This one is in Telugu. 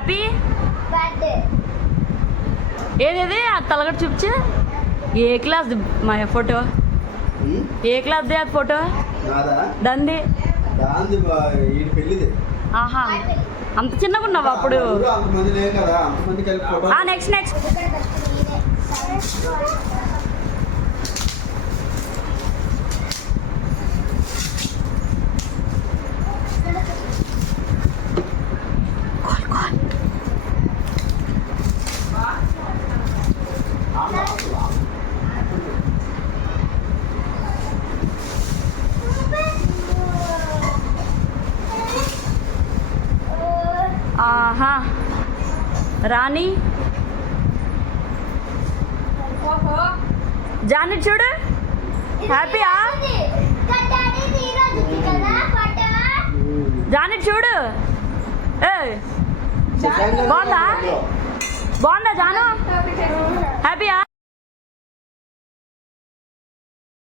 హ్యాపీ ఏదేది ఆ తలగట్టు చూపించు. ఏ క్లాస్ మా ఫోటో? ఏ క్లాస్ దే అది ఫోటో? దంది. ఆహా, అంత చిన్నగా ఉన్నావా అప్పుడు? నెక్స్ట్ నెక్స్ట్ ఆహా రాణి జాని చూడు హ్యాపీయా? జాని చూడు. బాగుందా? బాగుందా జాను? హ్యాపీయా?